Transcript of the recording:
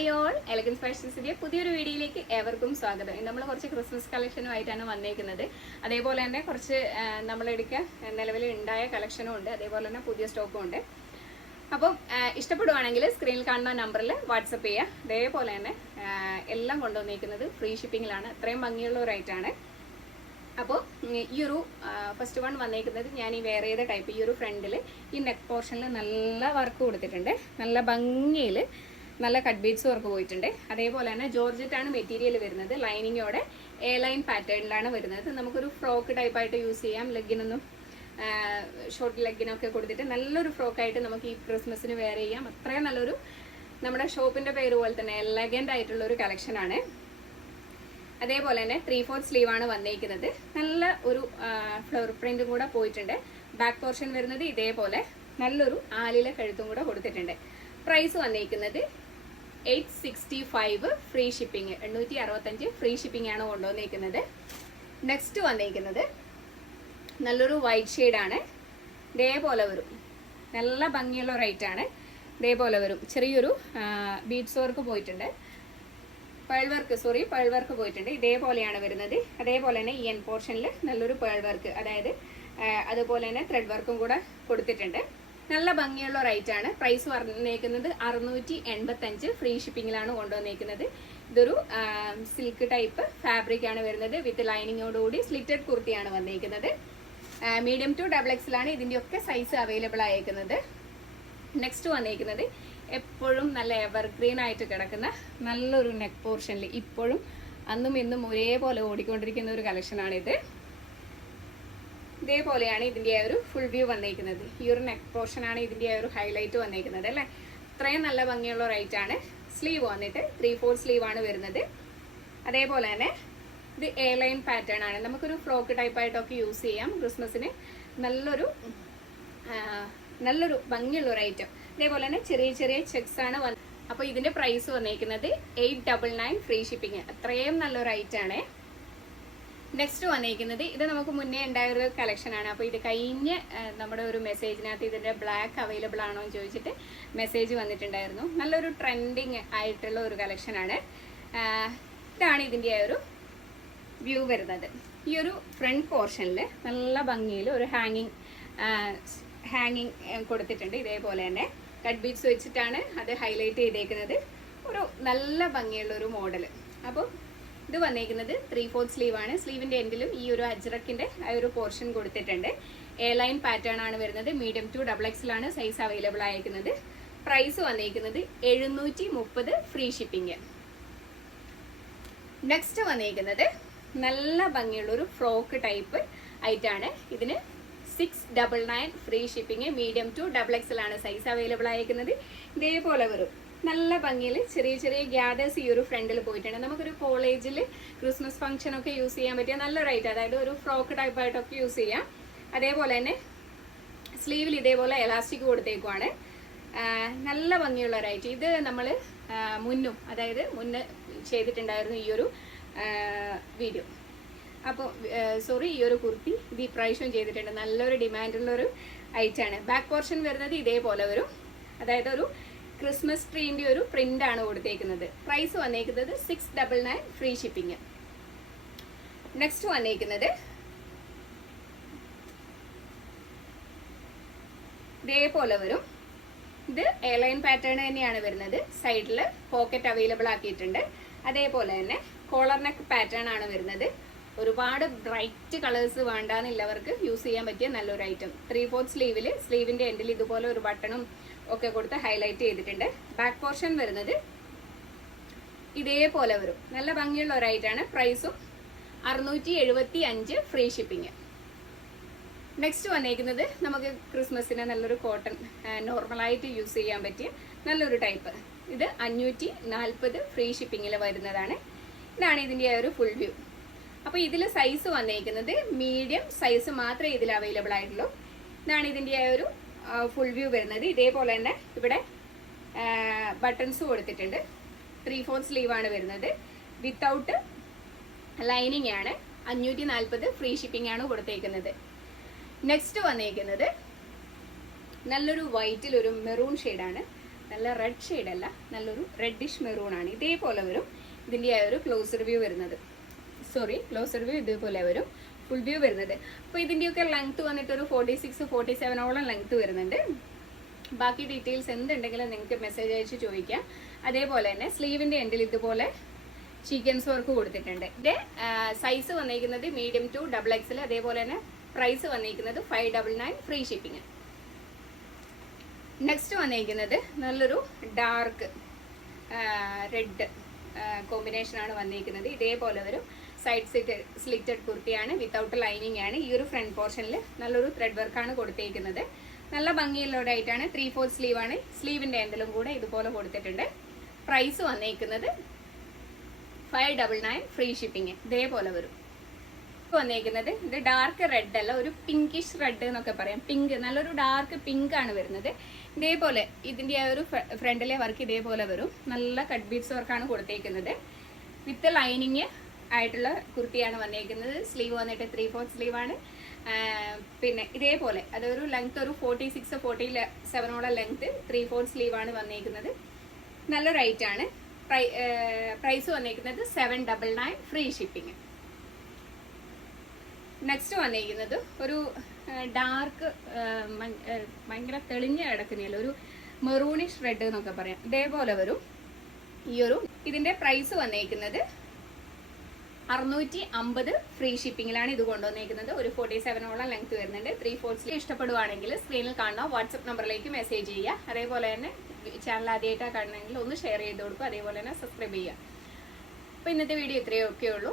Hi all elegance ഫാഷൻസിന്റെ പുതിയൊരു വീഡിയോയിലേക്ക് ഏവർക്കും സ്വാഗതം. നമ്മൾ കുറച്ച് ക്രിസ്മസ് കളക്ഷനുമായിട്ടാണ് വന്നേക്കുന്നത്. അതേപോലെ തന്നെ കുറച്ച് നമ്മളെടുക്ക നിലവിൽ ഉണ്ടായ കളക്ഷനും ഉണ്ട്. അതേപോലെ തന്നെ പുതിയ സ്റ്റോക്കും ഉണ്ട്. അപ്പം ഇഷ്ടപ്പെടുവാണെങ്കിൽ സ്ക്രീനിൽ കാണുന്ന നമ്പറിൽ വാട്സപ്പ് ചെയ്യുക അതേപോലെ തന്നെ എല്ലാം കൊണ്ടുവന്നേക്കുന്നത് ഫ്രീ ഷിപ്പിങ്ങിലാണ് അത്രയും ഭംഗിയുള്ള ഒരു അപ്പോൾ ഈ ഒരു ഫസ്റ്റ് വൺ വന്നേക്കുന്നത് ഞാൻ ഈ വേറെ ഏത് ടൈപ്പ് ഈ ഒരു ഫ്രണ്ടിൽ ഈ നെക്ക് പോർഷനിൽ നല്ല വർക്ക് കൊടുത്തിട്ടുണ്ട്. നല്ല ഭംഗിയിൽ നല്ല കട്ട് ബീഡ്സ് വർക്ക് പോയിട്ടുണ്ട്. അതേപോലെ തന്നെ ജോർജറ്റ് ആണ് മെറ്റീരിയൽ വരുന്നത് ലൈനിങ്ങോടെ എ ലൈൻ പാറ്റേണിലാണ് വരുന്നത്. നമുക്കൊരു ഫ്രോക്ക് ടൈപ്പായിട്ട് യൂസ് ചെയ്യാം. ലെഗിനൊന്നും ഷോർട്ട് ലെഗിനൊക്കെ കൊടുത്തിട്ട് നല്ലൊരു ഫ്രോക്കായിട്ട് നമുക്ക് ഈ ക്രിസ്മസിന് വെയർ ചെയ്യാം. അത്രയും നല്ലൊരു നമ്മുടെ ഷോപ്പിന്റെ പേര് പോലെ തന്നെ എലഗന്റ് ആയിട്ടുള്ള ഒരു കളക്ഷനാണ് അതേപോലെ തന്നെ ത്രീ ഫോർത്ത് സ്ലീവ് ആണ് വന്നേക്കുന്നത്. നല്ല ഒരു ഫ്ലവർ പ്രിന്റും കൂടെ പോയിട്ടുണ്ട്. ബാക്ക് പോർഷൻ വരുന്നത് ഇതേപോലെ നല്ലൊരു ആലില കഴുത്തും കൂടെ കൊടുത്തിട്ടുണ്ട്. പ്രൈസ് വന്നേക്കുന്നത് eight sixty five free shipping. എണ്ണൂറ്റി അറുപത്തഞ്ച് ഫ്രീ ഷിപ്പിംഗ് ആണ് കൊണ്ടുവന്നിരിക്കുന്നത് നെക്സ്റ്റ് വന്നിരിക്കുന്നത് നല്ലൊരു വൈറ്റ് ഷെയ്ഡാണ് ഇതേപോലെ വരും. നല്ല ഭംഗിയുള്ള റൈറ്റ് ആണ്. ഇതേപോലെ വരും. ചെറിയൊരു ബീഡ്സ് വർക്ക് പോയിട്ടുണ്ട്. Pearl work sorry pearl work പോയിട്ടുണ്ട്. ഇതേപോലെയാണ് വരുന്നത്. അതേപോലെ തന്നെ ഈ എൻ പോർഷനിൽ നല്ലൊരു പേൾ വർക്ക് അതായത് അതുപോലെ തന്നെ ത്രെഡ് വർക്കും കൂടെ കൊടുത്തിട്ടുണ്ട്. നല്ല ഭംഗിയുള്ള റേറ്റ് ആണ്. പ്രൈസ് പറഞ്ഞേക്കുന്നത് അറുന്നൂറ്റി എൺപത്തഞ്ച്. ഫ്രീ ഷിപ്പിങ്ങിലാണ് കൊണ്ടുവന്നേക്കുന്നത്. ഇതൊരു സിൽക്ക് ടൈപ്പ് ഫാബ്രിക് ആണ് വരുന്നത്. വിത്ത് ലൈനിങ്ങോടുകൂടി സ്ലിറ്റഡ് കുർത്തിയാണ് വന്നേക്കുന്നത്. മീഡിയം ടു ഡബിൾ എക്സിലാണ് ഇതിന്റെ ഒക്കെ സൈസ് അവൈലബിൾ ആയേക്കുന്നത്. നെക്സ്റ്റ് വന്നേക്കുന്നത് എപ്പോഴും നല്ല എവർഗ്രീൻ ആയിട്ട് കിടക്കുന്ന നല്ലൊരു നെക്ക് പോർഷനിൽ ഇപ്പോഴും അന്നും ഇന്നും ഒരേപോലെ ഓടിക്കൊണ്ടിരിക്കുന്ന ഒരു കളക്ഷനാണിത് ഇതേപോലെയാണ് ഇതിന്റെ ആ ഒരു ഫുൾ വ്യൂ വന്നിരിക്കുന്നത് ഈ ഒരു നെക്ക് പോർഷനാണ് ഇതിന്റെ ആ ഒരു ഹൈലൈറ്റ് വന്നിരിക്കുന്നത് അല്ലേ? അത്രയും നല്ല ഭംഗിയുള്ള റൈറ്റ് ആണ്. സ്ലീവ് വന്നിട്ട് ത്രീ ഫോർ സ്ലീവ് ആണ് വരുന്നത്. അതേപോലെ തന്നെ ഇത് എ ലൈൻ പാറ്റേൺ ആണ്. നമുക്കൊരു ഫ്രോക്ക് ടൈപ്പായിട്ടൊക്കെ യൂസ് ചെയ്യാം ക്രിസ്മസിന്. നല്ലൊരു നല്ലൊരു ഭംഗിയുള്ള ഒരു ഐറ്റം അതേപോലെ തന്നെ ചെറിയ ചെറിയ ചെക്സ് ആണ് വന്ന് അപ്പോൾ ഇതിന്റെ പ്രൈസ് വന്നിരിക്കുന്നത് eight double nine free shipping അത്രയും നല്ലൊരു ഐറ്റം ആണ്. നെക്സ്റ്റ് വന്നിരിക്കുന്നത് ഇത് നമുക്ക് മുന്നേ ഉണ്ടായ ഒരു കളക്ഷൻ ആണ്. അപ്പോൾ ഇത് കഴിഞ്ഞ നമ്മുടെ ഒരു മെസ്സേജിനകത്ത് ഇതിന്റെ ബ്ലാക്ക് അവൈലബിൾ ആണോ എന്ന് ചോദിച്ചിട്ട് മെസ്സേജ് വന്നിട്ടുണ്ടായിരുന്നു. നല്ലൊരു ട്രെൻഡിങ് ആയിട്ടുള്ള ഒരു ആ, ഇതാണ് ഇതിന്റെ ഒരു വ്യൂ വരുന്നത്. ഈ ഒരു ഫ്രണ്ട് പോർഷനിൽ നല്ല ഭംഗിയിൽ ഒരു ഹാങ്ങിങ് ഹാങ്ങിങ് കൊടുത്തിട്ടുണ്ട്. ഇതേപോലെ തന്നെ കട്ട് ബീറ്റ്സ് വെച്ചിട്ടാണ് അത് ഹൈലൈറ്റ് ചെയ്തേക്കുന്നത്. ഒരു നല്ല ഭംഗിയുള്ള ഒരു മോഡൽ അപ്പോൾ ഇത് വന്നേക്കുന്നത് ത്രീ ഫോർത്ത് സ്ലീവ് ആണ്. സ്ലീവിന്റെ എൻഡിലും ഈ ഒരു അജ്രക്കിന്റെ ആ ഒരു പോർഷൻ കൊടുത്തിട്ടുണ്ട്. എ ലൈൻ പാറ്റേൺ ആണ് വരുന്നത്. മീഡിയം ടു ഡബിൾ എക്സിലാണ് സൈസ് അവൈലബിൾ ആയിരിക്കുന്നത് പ്രൈസ് വന്നേക്കുന്നത് എഴുന്നൂറ്റി മുപ്പത് ഫ്രീ ഷിപ്പിംഗ് നെക്സ്റ്റ് വന്നേക്കുന്നത് നല്ല ഭംഗിയുള്ള ഒരു ഫ്രോക്ക് ടൈപ്പ് ആയിട്ടാണ്. ഇതിന് six double nine free shipping medium to double XL ആണ് സൈസ് അവൈലബിൾ ആയിരിക്കുന്നത് ഇതേപോലെ വരും. നല്ല ഭംഗിയിൽ ചെറിയ ചെറിയ ഗ്യാദേഴ്സ് ഈ ഒരു ഫ്രണ്ടിൽ പോയിട്ടുണ്ട്. നമുക്കൊരു കോളേജിൽ ക്രിസ്മസ് ഫംഗ്ഷൻ ഒക്കെ യൂസ് ചെയ്യാൻ പറ്റിയ നല്ല റൈറ്റ് അതായത് ഒരു ഫ്രോക്ക് ടൈപ്പായിട്ടൊക്കെ യൂസ് ചെയ്യാം. അതേപോലെ തന്നെ സ്ലീവിൽ ഇതേപോലെ എലാസ്റ്റിക് കൊടുത്തേക്കുവാണ്. നല്ല ഭംഗിയുള്ള റൈറ്റ് ഇത് നമ്മൾ മുന്നും അതായത് മുന്ന് ചെയ്തിട്ടുണ്ടായിരുന്നു ഈ ഒരു വീഡിയോ അപ്പോൾ സോറി ഈ ഒരു കുർത്തി ഇത് ഇപ്രാവശ്യം ചെയ്തിട്ടുണ്ട്. നല്ലൊരു ഡിമാൻഡുള്ളൊരു ഐറ്റാണ് ബാക്ക് പോർഷൻ വരുന്നത് ഇതേപോലെ വരും. അതായത് ഒരു ക്രിസ്മസ് ട്രീന്റെ ഒരു പ്രിന്റ് ആണ് കൊടുത്തേക്കുന്നത്. പ്രൈസ് വന്നേക്കുന്നത് six double nine free shipping next വന്നേക്കുന്നത് ഇതേപോലെ വരും. ഇത് എയർലൈൻ പാറ്റേൺ തന്നെയാണ് വരുന്നത്. സൈഡിൽ പോക്കറ്റ് അവൈലബിൾ ആക്കിയിട്ടുണ്ട്. അതേപോലെ തന്നെ കോളർ നെക്ക് പാറ്റേൺ ആണ് വരുന്നത്. ഒരുപാട് ബ്രൈറ്റ് കളേഴ്സ് വേണ്ടാന്നുള്ളവർക്ക് യൂസ് ചെയ്യാൻ പറ്റിയ നല്ലൊരു ഐറ്റം ത്രീ ഫോർത്ത് സ്ലീവിൽ സ്ലീവിന്റെ എൻഡിൽ ഇതുപോലെ ഒരു ബട്ടണും ഒക്കെ കൊടുത്ത് ഹൈലൈറ്റ് ചെയ്തിട്ടുണ്ട്. ബാക്ക് പോർഷൻ വരുന്നത് ഇതേപോലെ വരും. നല്ല ഭംഗിയുള്ള ഒരു ഐറ്റാണ് പ്രൈസും അറുന്നൂറ്റി എഴുപത്തി അഞ്ച് ഫ്രീ ഷിപ്പിംഗ് നെക്സ്റ്റ് വന്നേക്കുന്നത് നമുക്ക് ക്രിസ്മസിന് നല്ലൊരു കോട്ടൺ നോർമലായിട്ട് യൂസ് ചെയ്യാൻ പറ്റിയ നല്ലൊരു ടൈപ്പ് ഇത് അഞ്ഞൂറ്റി നാൽപ്പത് ഫ്രീ ഷിപ്പിങ്ങിൽ വരുന്നതാണ്. ഇതാണ് ഇതിന്റെ ഒരു ഫുൾ വ്യൂ അപ്പോൾ ഇതിൽ സൈസ് വന്നേക്കുന്നത് മീഡിയം സൈസ് മാത്രമേ ഇതിൽ അവൈലബിൾ ആയിട്ടുള്ളൂ. ഇതാണ് ഇതിന്റെ ഒരു ഫുൾ വ്യൂ വരുന്നത്. ഇതേപോലെ തന്നെ ഇവിടെ ബട്ടൺസ് കൊടുത്തിട്ടുണ്ട്. ത്രീ ഫോർ സ്ലീവ് ആണ് വരുന്നത്. വിത്തൗട്ട് ലൈനിങ് ആണ് അഞ്ഞൂറ്റി നാൽപ്പത് ഫ്രീ ഷിപ്പിംഗ് ആണ് കൊടുത്തേക്കുന്നത്. നെക്സ്റ്റ് വന്നേക്കുന്നത് നല്ലൊരു വൈറ്റിൽ ഒരു മെറൂൺ ഷെയ്ഡാണ് നല്ല റെഡ് ഷെയ്ഡ് അല്ല നല്ലൊരു റെഡിഷ് മെറൂൺ ആണ്. ഇതേപോലെ വരും. ഇതിന്റെ ഒരു ക്ലോസർ വ്യൂ വരുന്നത്. സോറി ക്ലോസർ വ്യൂ ഇതേപോലെ വരും. ഫുൾ വ്യൂ വരുന്നത്. അപ്പോൾ ഇതിന്റെയൊക്കെ ലെങ്ത് വന്നിട്ട് ഒരു ഫോർട്ടി സിക്സ് ഫോർട്ടി സെവനോളം ലെങ്ത് വരുന്നുണ്ട്. ബാക്കി ഡീറ്റെയിൽസ് എന്തുണ്ടെങ്കിലും നിങ്ങൾക്ക് മെസ്സേജ് അയച്ച് ചോദിക്കാം. അതേപോലെ തന്നെ സ്ലീവിന്റെ എൻഡിൽ ഇതുപോലെ ചീക്കൻസ് വർക്ക് കൊടുത്തിട്ടുണ്ട്. ഇതിന്റെ സൈസ് വന്നിരിക്കുന്നത് മീഡിയം ടു ഡബിൾ എക്സിൽ അതേപോലെ തന്നെ പ്രൈസ് വന്നിരിക്കുന്നത് five double nine free shipping next വന്നിരിക്കുന്നത് നല്ലൊരു ഡാർക്ക് റെഡ് കോമ്പിനേഷനാണ് വന്നിരിക്കുന്നത്. ഇതേപോലെ ഒരു സൈഡ് സിറ്റ് സ്ലിറ്റഡ് കുർത്തിയാണ് വിത്തൗട്ട് ലൈനിങ് ആണ്. ഈ ഒരു ഫ്രണ്ട് പോർഷനിൽ നല്ലൊരു ത്രെഡ് വർക്കാണ് കൊടുത്തേക്കുന്നത്. നല്ല ഭംഗിയുള്ളതായിട്ടാണ് ത്രീ സ്ലീവ് ആണ്. സ്ലീവിന്റെ എൻഡിലും കൂടെ ഇതുപോലെ കൊടുത്തിട്ടുണ്ട്. പ്രൈസ് വന്നിരിക്കുന്നത് five double nine free shipping ഇതേപോലെ വരും. വന്നേക്കുന്നത്. ഇത് ഡാർക്ക് റെഡ് അല്ല ഒരു പിങ്കിഷ് റെഡ് എന്നൊക്കെ പറയാം. പിങ്ക് നല്ലൊരു ഡാർക്ക് പിങ്ക് ആണ് വരുന്നത്. ഇതേപോലെ ഇതിന്റെ ആ ഒരു ഫ്രണ്ടിലെ വർക്ക് ഇതേപോലെ വരും. നല്ല കട്ട് ബീഡ്സ് വർക്കാണ് കൊടുത്തേക്കുന്നത്. വിത്ത് ലൈനിങ് ആയിട്ടുള്ള കുർത്തിയാണ് വന്നേക്കുന്നത്. സ്ലീവ് വന്നിട്ട് ത്രീ ഫോർത്ത് സ്ലീവ് ആണ് പിന്നെ ഇതേപോലെ അതൊരു ലെങ്ത് ഒരു ഫോർട്ടി സിക്സ് ഫോർട്ടി സെവനോളം ലെങ്ത് ത്രീ ഫോർത്ത് സ്ലീവ് ആണ് വന്നേക്കുന്നത്. നല്ല റൈറ്റ് ആണ്. പ്രൈസ് വന്നേക്കുന്നത് seven double nine free shipping next വന്നിരിക്കുന്നത് ഒരു ഡാർക്ക് ഭയങ്കര തെളിഞ്ഞ കിടക്കുന്നില്ല ഒരു മെറൂണിഷ് റെഡ് എന്നൊക്കെ പറയാം. ഇതേപോലെ വരും. ഈ ഒരു ഇതിന്റെ പ്രൈസ് വന്നിരിക്കുന്നത് അറുന്നൂറ്റി അമ്പത് ഫ്രീ ഷിപ്പിംഗിലാണ് ഇത് കൊണ്ടുവന്നേക്കുന്നത് ഒരു ഫോർട്ടി സെവനോളം ലെങ്ത് വരുന്നുണ്ട് ത്രീ ഫോർട്സിൽ ഇഷ്ടപ്പെടുവാണെങ്കിൽ സ്ക്രീനിൽ കാണുന്ന വാട്സപ്പ് നമ്പറിലേക്ക് മെസ്സേജ് ചെയ്യുക. അതേപോലെ തന്നെ ചാനൽ ആദ്യമായിട്ടാണ് കാണണമെങ്കിൽ ഒന്ന് ഷെയർ ചെയ്ത് കൊടുക്കുക. അതേപോലെ തന്നെ സബ്സ്ക്രൈബ് ചെയ്യുക. അപ്പോൾ ഇന്നത്തെ വീഡിയോ ഇത്രയൊക്കെ ഉള്ളൂ